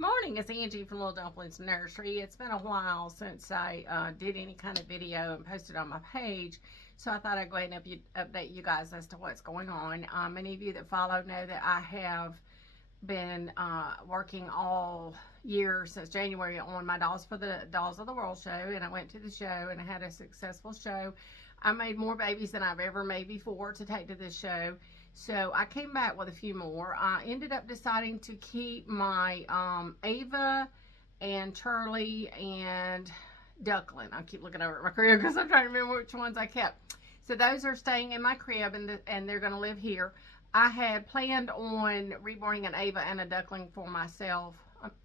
Good morning, it's Angie from Lil Dumplins Nursery. It's been a while since I did any kind of video and posted on my page, so I thought I'd go ahead and update you guys as to what's going on. Many of you that follow know that I have been working all year since January on my Dolls for the Dolls of the World show, and I went to the show and I had a successful show. I made more babies than I've ever made before to take to this show. So I came back with a few more. I ended up deciding to keep my Ava and Charlie and Ducklin. I keep looking over at my crib because I'm trying to remember which ones I kept. So those are staying in my crib, and they're going to live here. I had planned on reborning an Ava and a Duckling for myself,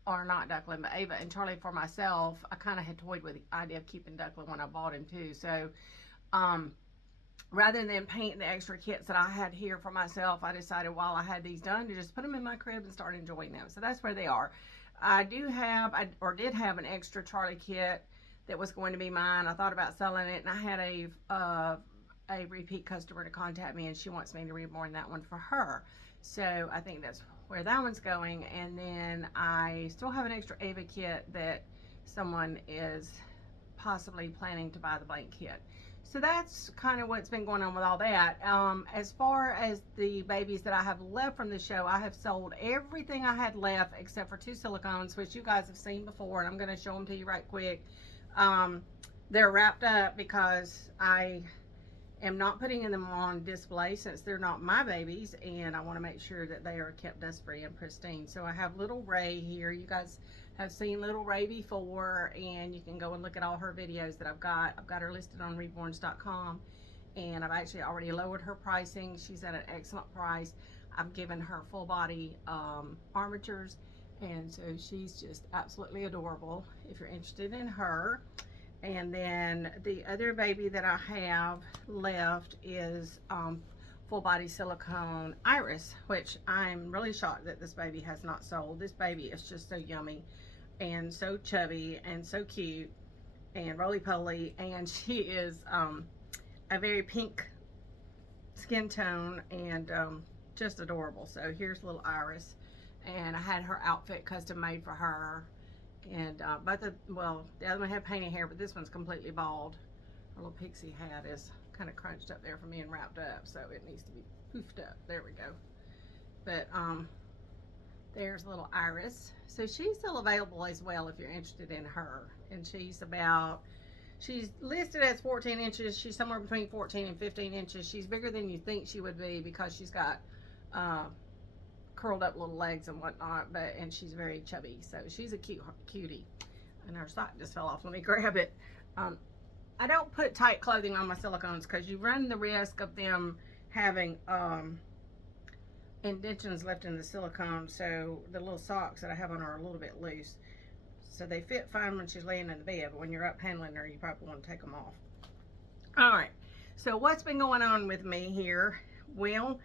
or not Duckling, but Ava and Charlie for myself. I kind of had toyed with the idea of keeping Duckling when I bought him too. So rather than paint the extra kits that I had here for myself, I decided while I had these done to just put them in my crib and start enjoying them. So that's where they are. I did have an extra Charlie kit that was going to be mine. I thought about selling it, and I had a repeat customer to contact me, and she wants me to reborn that one for her. So I think that's where that one's going. And then I still have an extra Ava kit that someone is possibly planning to buy the blank kit. So that's kind of what's been going on with all that. As far as the babies that I have left from the show, I have sold everything I had left except for 2 silicones, which you guys have seen before, and I'm going to show them to you right quick. They're wrapped up because I am not putting them on display since they're not my babies, and I want to make sure that they are kept dust free and pristine. So I have little Ray here. You guys have seen little Ray before, and you can go and look at all her videos that I've got her listed on reborns.com, and I've actually already lowered her pricing. She's at an excellent price. I've given her full body armatures, and so she's just absolutely adorable if you're interested in her. And then the other baby that I have left is full body silicone Iris, which I'm really shocked that this baby has not sold. This baby is just so yummy and so chubby and so cute and roly-poly, and she is a very pink skin tone and just adorable. So here's little Iris, and I had her outfit custom made for her. And the other one had painted hair, but this one's completely bald. Her little pixie hat is kind of crunched up there for me and wrapped up, so it needs to be poofed up. There we go. But there's little Iris. So she's still available as well if you're interested in her. And she's listed as 14 inches. She's somewhere between 14 and 15 inches. She's bigger than you think she would be because she's got curled up little legs and whatnot, and she's very chubby, so she's a cutie. And her sock just fell off. Let me grab it. I don't put tight clothing on my silicones because you run the risk of them having indentions left in the silicone. So the little socks that I have on her are a little bit loose, so they fit fine when she's laying in the bed, but when you're up handling her, you probably want to take them off. All right, so what's been going on with me here? Well,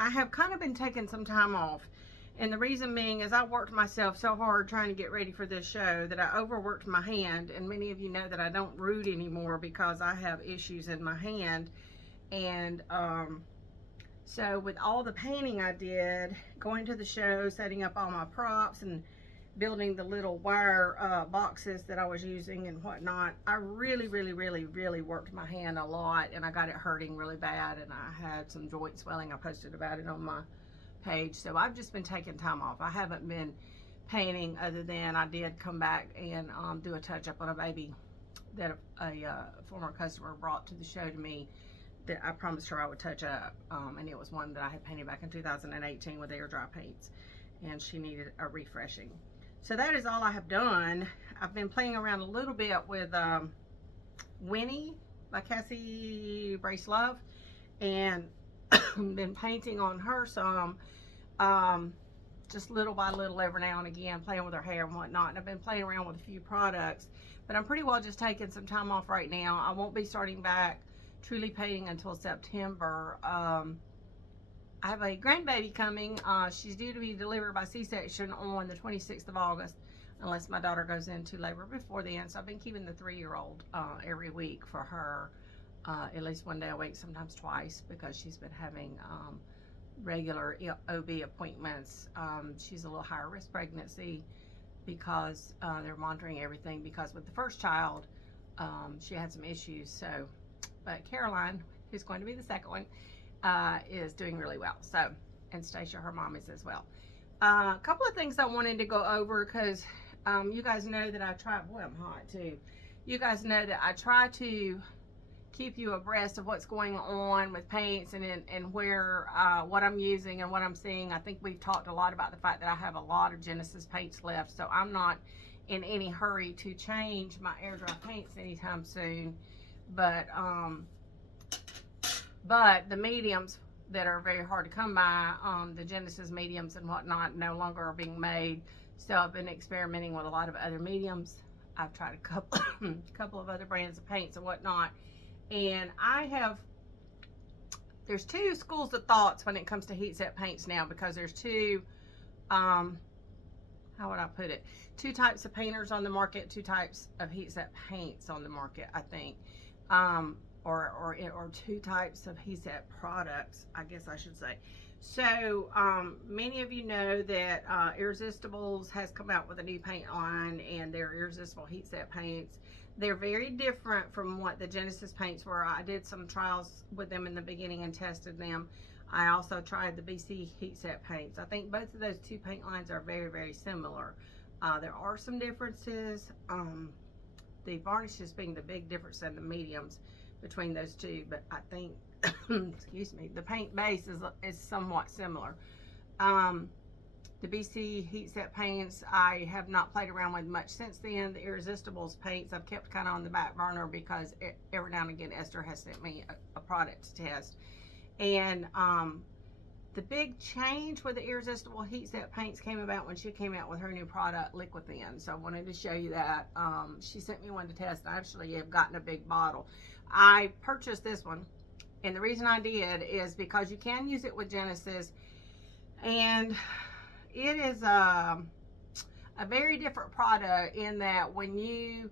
I have kind of been taking some time off, and the reason being is I worked myself so hard trying to get ready for this show that I overworked my hand. And many of you know that I don't root anymore because I have issues in my hand. And so with all the painting I did, going to the show, setting up all my props, and building the little wire boxes that I was using and whatnot, I really worked my hand a lot, and I got it hurting really bad, and I had some joint swelling. I posted about it on my page. So I've just been taking time off. I haven't been painting, other than I did come back and do a touch-up on a baby that a former customer brought to the show to me that I promised her I would touch up, and it was one that I had painted back in 2018 with air dry paints, and she needed a refreshing. So that is all I have done. I've been playing around a little bit with Winnie by Cassie Bracelove, and been painting on her some, just little by little every now and again, playing with her hair and whatnot. And I've been playing around with a few products, but I'm pretty well just taking some time off right now. I won't be starting back truly painting until September. I have a grandbaby coming. She's due to be delivered by C-section on the 26th of August, unless my daughter goes into labor before then. So I've been keeping the 3-year-old every week for her, at least one day a week, sometimes twice, because she's been having regular OB appointments. She's a little higher risk pregnancy because they're monitoring everything, because with the first child, she had some issues. So, but Caroline, who's going to be the second one, is doing really well. So, and Stacia, her mom, is as well. A couple of things I wanted to go over, because you guys know that I try, boy, I'm hot too. You guys know that I try to keep you abreast of what's going on with paints and where what I'm using and what I'm seeing. I think we've talked a lot about the fact that I have a lot of Genesis paints left, so I'm not in any hurry to change my air dry paints anytime soon. But the mediums that are very hard to come by, the Genesis mediums and whatnot, no longer are being made. So I've been experimenting with a lot of other mediums. I've tried a couple of other brands of paints and whatnot. And there's two schools of thoughts when it comes to heat set paints now, because there's two, how would I put it? Two types of painters on the market, two types of heat set paints on the market, I think. Or two types of heat set products, I guess I should say. So, many of you know that Irresistibles has come out with a new paint line, and they're irresistible heat set paints. They're very different from what the Genesis paints were. I did some trials with them in the beginning and tested them. I also tried the BC heat set paints. I think both of those two paint lines are very, very similar. There are some differences. The varnishes being the big difference in the mediums between those two, but I think, excuse me, the paint base is somewhat similar. The BC heat set paints I have not played around with much since then. The Irresistibles paints I've kept kind of on the back burner, because every now and again Esther has sent me a product to test. And the big change with the Irresistible heat set paints came about when she came out with her new product, Liquid Thin. So I wanted to show you that. She sent me one to test. I actually have gotten a big bottle. I purchased this one, and the reason I did is because you can use it with Genesis, and it is a very different product in that when you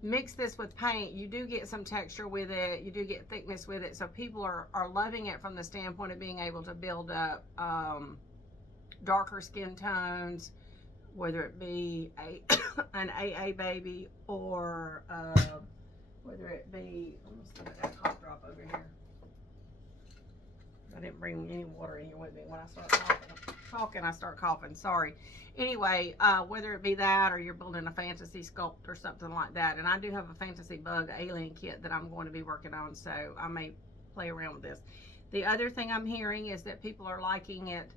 mix this with paint, you do get some texture with it, you do get thickness with it. So people are loving it from the standpoint of being able to build up darker skin tones, whether it be an AA baby, or whether it be, I'm gonna see what that cough drop over here. I didn't bring any water in here with me. When I start talking, I start coughing. Sorry. Anyway, whether it be that, or you're building a fantasy sculpt or something like that. And I do have a fantasy bug alien kit that I'm going to be working on, so I may play around with this. The other thing I'm hearing is that people are liking it,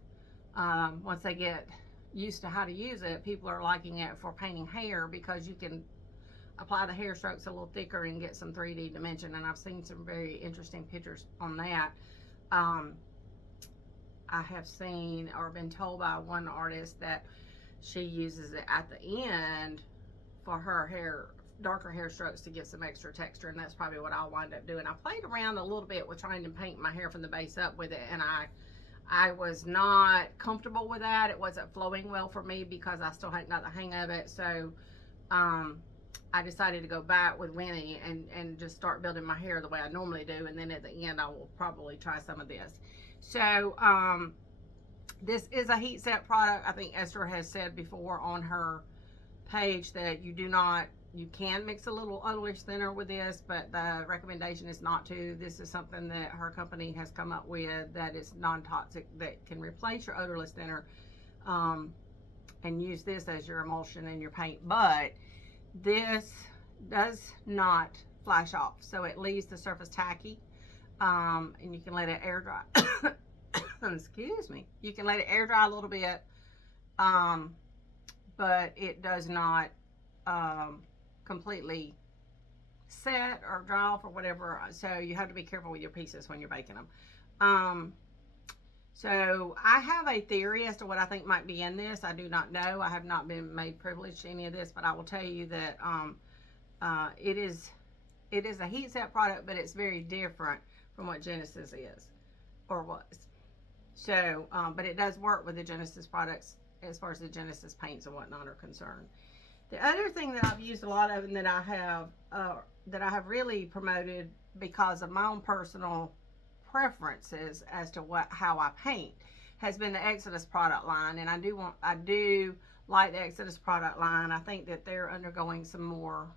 once they get used to how to use it, people are liking it for painting hair, because you can apply the hair strokes a little thicker and get some 3D dimension. And I've seen some very interesting pictures on that. I have seen or been told by one artist that she uses it at the end for her hair, darker hair strokes, to get some extra texture, and that's probably what I'll wind up doing. I played around a little bit with trying to paint my hair from the base up with it, and I was not comfortable with that. It wasn't flowing well for me because I still hadn't got the hang of it. So I decided to go back with Winnie and just start building my hair the way I normally do, and then at the end I will probably try some of this. So this is a heat set product. I think Esther has said before on her page that you can mix a little odorless thinner with this, but the recommendation is not to. This is something that her company has come up with that is non-toxic, that can replace your odorless thinner, and use this as your emulsion in your paint. But this does not flash off, so it leaves the surface tacky, and you can let it air dry. Excuse me. You can let it air dry a little bit, but it does not completely set or dry off or whatever. So you have to be careful with your pieces when you're baking them. So I have a theory as to what I think might be in this. I do not know. I have not been made privileged to any of this, but I will tell you that it is a heat set product, but it's very different from what Genesis is or was. So, but it does work with the Genesis products as far as the Genesis paints and whatnot are concerned. The other thing that I've used a lot of, and that I have really promoted because of my own personal preferences as to how I paint has been the Exodus product line, and I do like the Exodus product line. I think that they're undergoing some more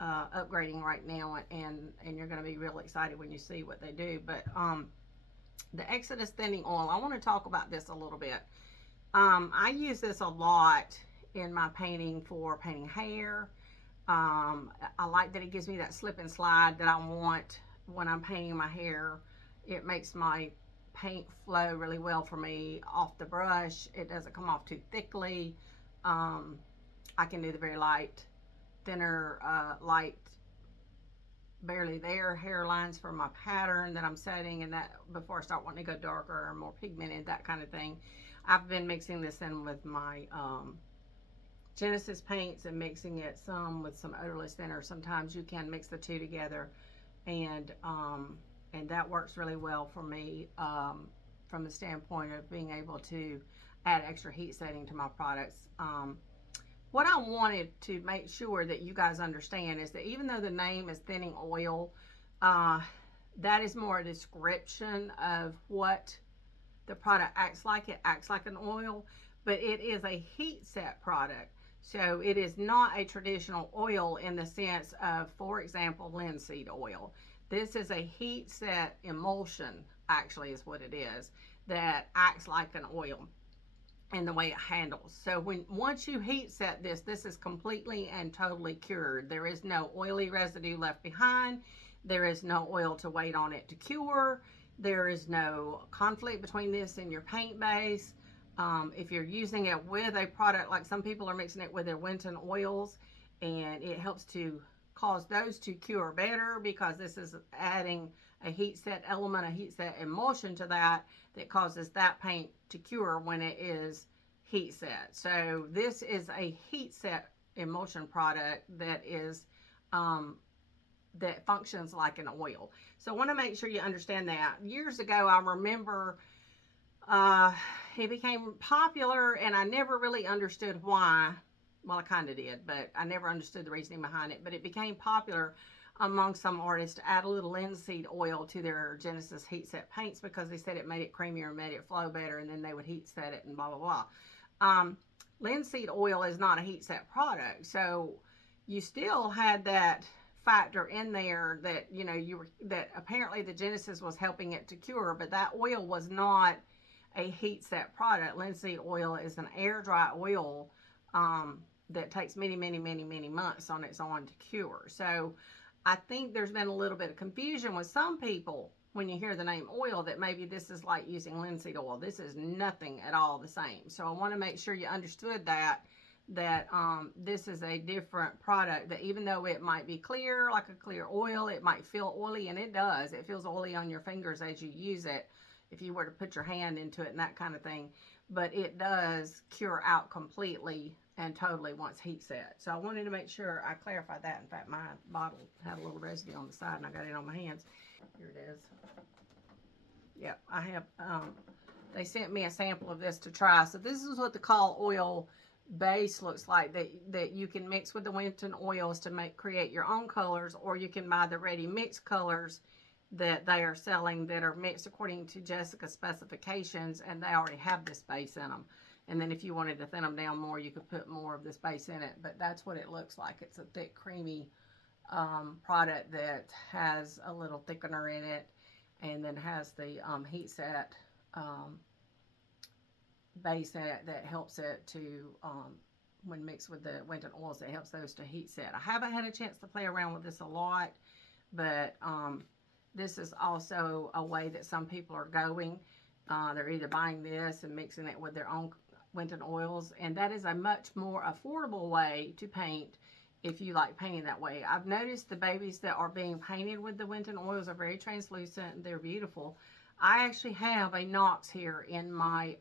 upgrading right now, and you're going to be really excited when you see what they do. But the Exodus thinning oil, I want to talk about this a little bit. I use this a lot in my painting for painting hair. I like that it gives me that slip and slide that I want when I'm painting my hair. It makes my paint flow really well for me off the brush. It doesn't come off too thickly. I can do the very light, thinner, light, barely there hairlines for my pattern that I'm setting, and that before I start wanting to go darker or more pigmented, that kind of thing. I've been mixing this in with my Genesis paints and mixing it some with some odorless thinner. Sometimes you can mix the two together, and that works really well for me from the standpoint of being able to add extra heat setting to my products. What I wanted to make sure that you guys understand is that even though the name is thinning oil, that is more a description of what the product acts like. It acts like an oil, but it is a heat set product. So it is not a traditional oil in the sense of, for example, linseed oil. This is a heat set emulsion, actually is what it is, that acts like an oil in the way it handles. So once you heat set this, this is completely and totally cured. There is no oily residue left behind. There is no oil to wait on it to cure. There is no conflict between this and your paint base. If you're using it with a product, like some people are mixing it with their Winton oils, and it helps to cause those to cure better because this is adding a heat set element, a heat set emulsion to that causes that paint to cure when it is heat set. So this is a heat set emulsion product that is that functions like an oil. So I want to make sure you understand that. Years ago, I remember it became popular, and I never really understood why. Well, I kind of did, but I never understood the reasoning behind it. But it became popular among some artists to add a little linseed oil to their Genesis heat set paints because they said it made it creamier and made it flow better, and then they would heat set it and blah, blah, blah. Linseed oil is not a heat set product, so you still had that factor in there that, you know, that apparently the Genesis was helping it to cure, but that oil was not a heat set product. Linseed oil is an air dry oil that takes many months on its own to cure. So I think there's been a little bit of confusion with some people when you hear the name oil that maybe this is like using linseed oil. This is nothing at all the same. So I want to make sure you understood that this is a different product, that even though it might be clear, like a clear oil, it might feel oily, and it does. It feels oily on your fingers as you use it, if you were to put your hand into it and that kind of thing. But it does cure out completely and totally once heat set. So I wanted to make sure I clarified that. In fact, my bottle had a little residue on the side and I got it on my hands. Here it is. Yep, I have, they sent me a sample of this to try. So this is what the Call Oil base looks like, that you can mix with the Winton oils to create your own colors, or you can buy the ready mixed colors that they are selling that are mixed according to Jessica's specifications, and they already have this base in them. And then if you wanted to thin them down more, you could put more of this base in it. But that's what it looks like. It's a thick, creamy product that has a little thickener in it, and then has the heat set base in it that helps it to, when mixed with the Winton oils, it helps those to heat set. I haven't had a chance to play around with this a lot, but this is also a way that some people are going. They're either buying this and mixing it with their own Winton oils, and that is a much more affordable way to paint if you like painting that way. I've noticed the babies that are being painted with the Winton oils are very translucent, and they're beautiful. I actually have a Knox here in my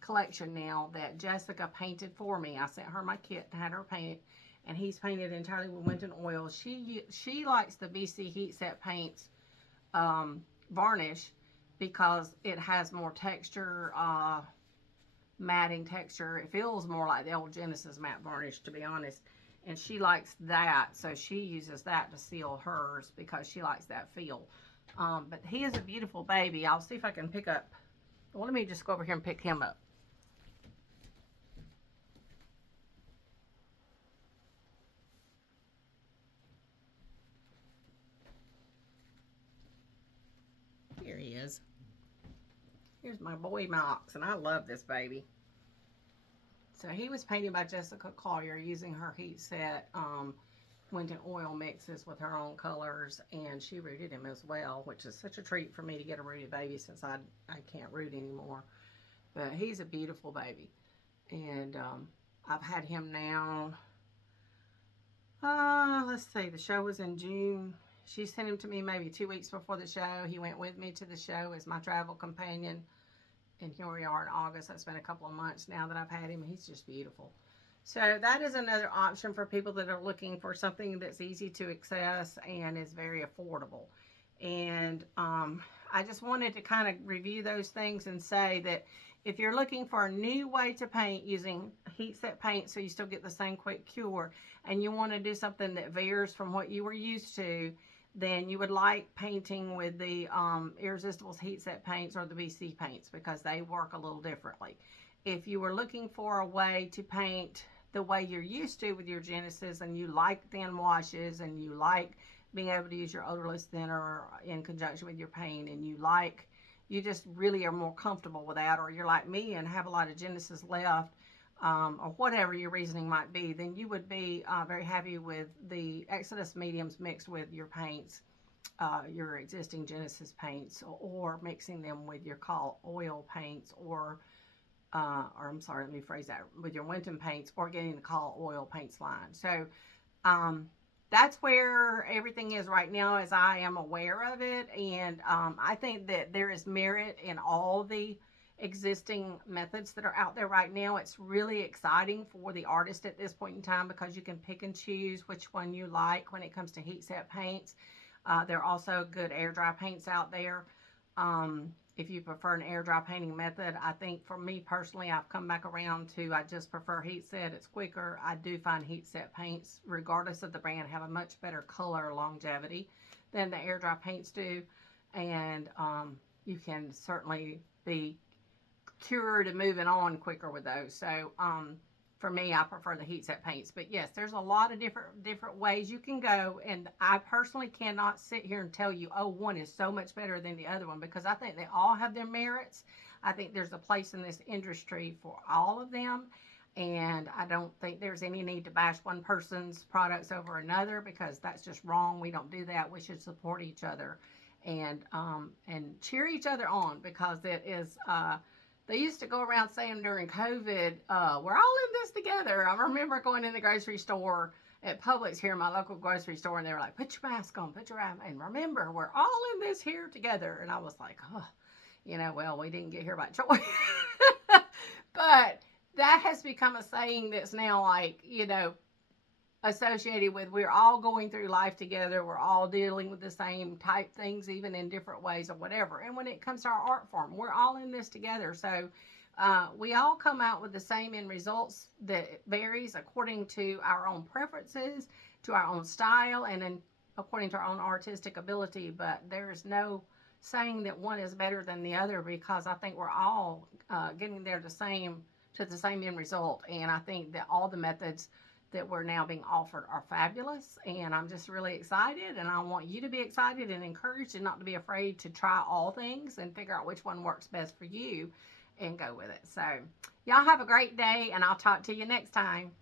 collection now that Jessica painted for me. I sent her my kit and had her paint it, and he's painted entirely with Winton oils. She likes the BC Heat Set Paints varnish because it has more texture, matting texture. It feels more like the old Genesis matte varnish, to be honest, and she likes that, so she uses that to seal hers because she likes that feel. But he is a beautiful baby. I'll see if I can pick up. Well, let me just go over here and pick him up. Here he is. Here's my boy Mox, and I love this baby. So he was painted by Jessica Collier using her heat set Winton oil mixes with her own colors, and she rooted him as well, which is such a treat for me to get a rooted baby since I can't root anymore. But he's a beautiful baby, and I've had him now, let's see, the show was in June. She sent him to me maybe 2 weeks before the show. He went with me to the show as my travel companion, and here we are in August. It's been a couple of months now that I've had him. He's just beautiful. So that is another option for people that are looking for something that's easy to access and is very affordable. And I just wanted to kind of review those things and say that if you're looking for a new way to paint using heat set paint so you still get the same quick cure, and you want to do something that varies from what you were used to, then you would like painting with the Irresistibles heat set paints or the BC paints, because they work a little differently. If you were looking for a way to paint the way you're used to with your Genesis, and you like thin washes, and you like being able to use your odorless thinner in conjunction with your paint, and you just really are more comfortable with that, or you're like me and have a lot of Genesis left, or whatever your reasoning might be, then you would be very happy with the Exodus mediums mixed with your paints, your existing Genesis paints, or mixing them with your Call oil paints, or I'm sorry, let me phrase that, with your Winton paints, or getting the Call oil paints line. So that's where everything is right now, as I am aware of it. And I think that there is merit in all the existing methods that are out there right now. It's really exciting for the artist at this point in time, because you can pick and choose which one you like when it comes to heat set paints. There are also good air dry paints out there. If you prefer an air dry painting method, I think for me personally, I've come back around to, I just prefer heat set. It's quicker. I do find heat set paints, regardless of the brand, have a much better color longevity than the air dry paints do. And you can certainly be cured and moving on quicker with those. So for me, I prefer the heat set paints. But yes, there's a lot of different ways you can go, and I personally cannot sit here and tell you, oh, one is so much better than the other one, because I think they all have their merits. I think there's a place in this industry for all of them, and I don't think there's any need to bash one person's products over another, because that's just wrong. We don't do that. We should support each other and cheer each other on, because it is they used to go around saying during COVID, we're all in this together. I remember going in the grocery store at Publix here, my local grocery store, and they were like, put your mask on, put your mask on, and remember, we're all in this here together. And I was like, oh, well, we didn't get here by choice. But that has become a saying that's now like, associated with, we're all going through life together. We're all dealing with the same type things, even in different ways or whatever. And when it comes to our art form, we're all in this together. So we all come out with the same end results that varies according to our own preferences, to our own style, and then according to our own artistic ability. But there's no saying that one is better than the other, because I think we're all getting there to the same end result. And I think that all the methods that we're now being offered are fabulous, and I'm just really excited, and I want you to be excited and encouraged, and not to be afraid to try all things and figure out which one works best for you and go with it. So y'all have a great day, and I'll talk to you next time.